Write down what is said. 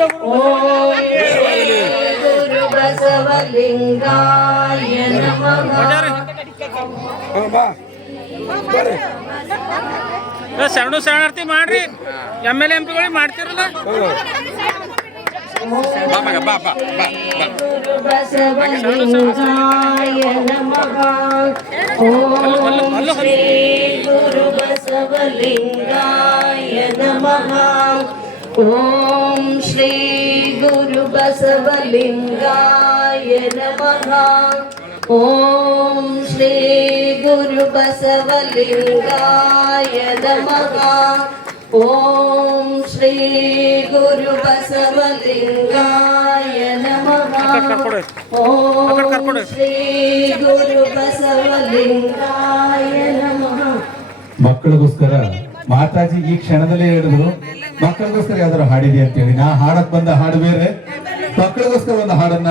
ಓಂ ಶ್ರೀ ಗುರು ಬಸವಲಿಂಗಾಯ ನಮಃ. ಶರಣು ಶರಣಾರ್ಥಿ ಮಾಡ್ರಿ, MLA MP ಗಳಿಗೆ ಮಾಡ್ತಿರಲ್ಲ. ಗುರು ಬಸವಲಿಂಗಾಯ ನಮಃ. ಓಂ ಶ್ರೀ ಗುರು ಬಸವಲಿಂಗಾಯ ನಮಃ. ಓಂ ಶ್ರೀ ಗುರು ಬಸವಲಿಂಗಾಯ ನಮಃ. ಓಂ ಶ್ರೀ ಗುರು ಬಸವಲಿಂಗಾಯ ನಮಃ. ಓಂ ಶ್ರೀ ಗುರು ಬಸವಲಿಂಗಾಯ ನಮಃ. ಓಂ ಶ್ರೀ ಗುರು ಬಸವಲಿಂಗಾಯ ನಮಃ. ಮಕ್ಕಳಿಗೋಸ್ಕರ ಮಾತಾಜಿ ಈ ಕ್ಷಣದಲ್ಲೇ ಹೇಳಿದ್ರು, ಮಕ್ಕಳಿಗೋಸ್ಕರ ಯಾವ್ದಾರು ಹಾಡಿದೆ ಅಂತೇಳಿ. ನಾ ಹಾಡಕ್ ಬಂದ ಹಾಡು ಬೇರೆ, ಮಕ್ಕಳಿಗೋಸ್ಕರ ಒಂದು ಹಾಡನ್ನ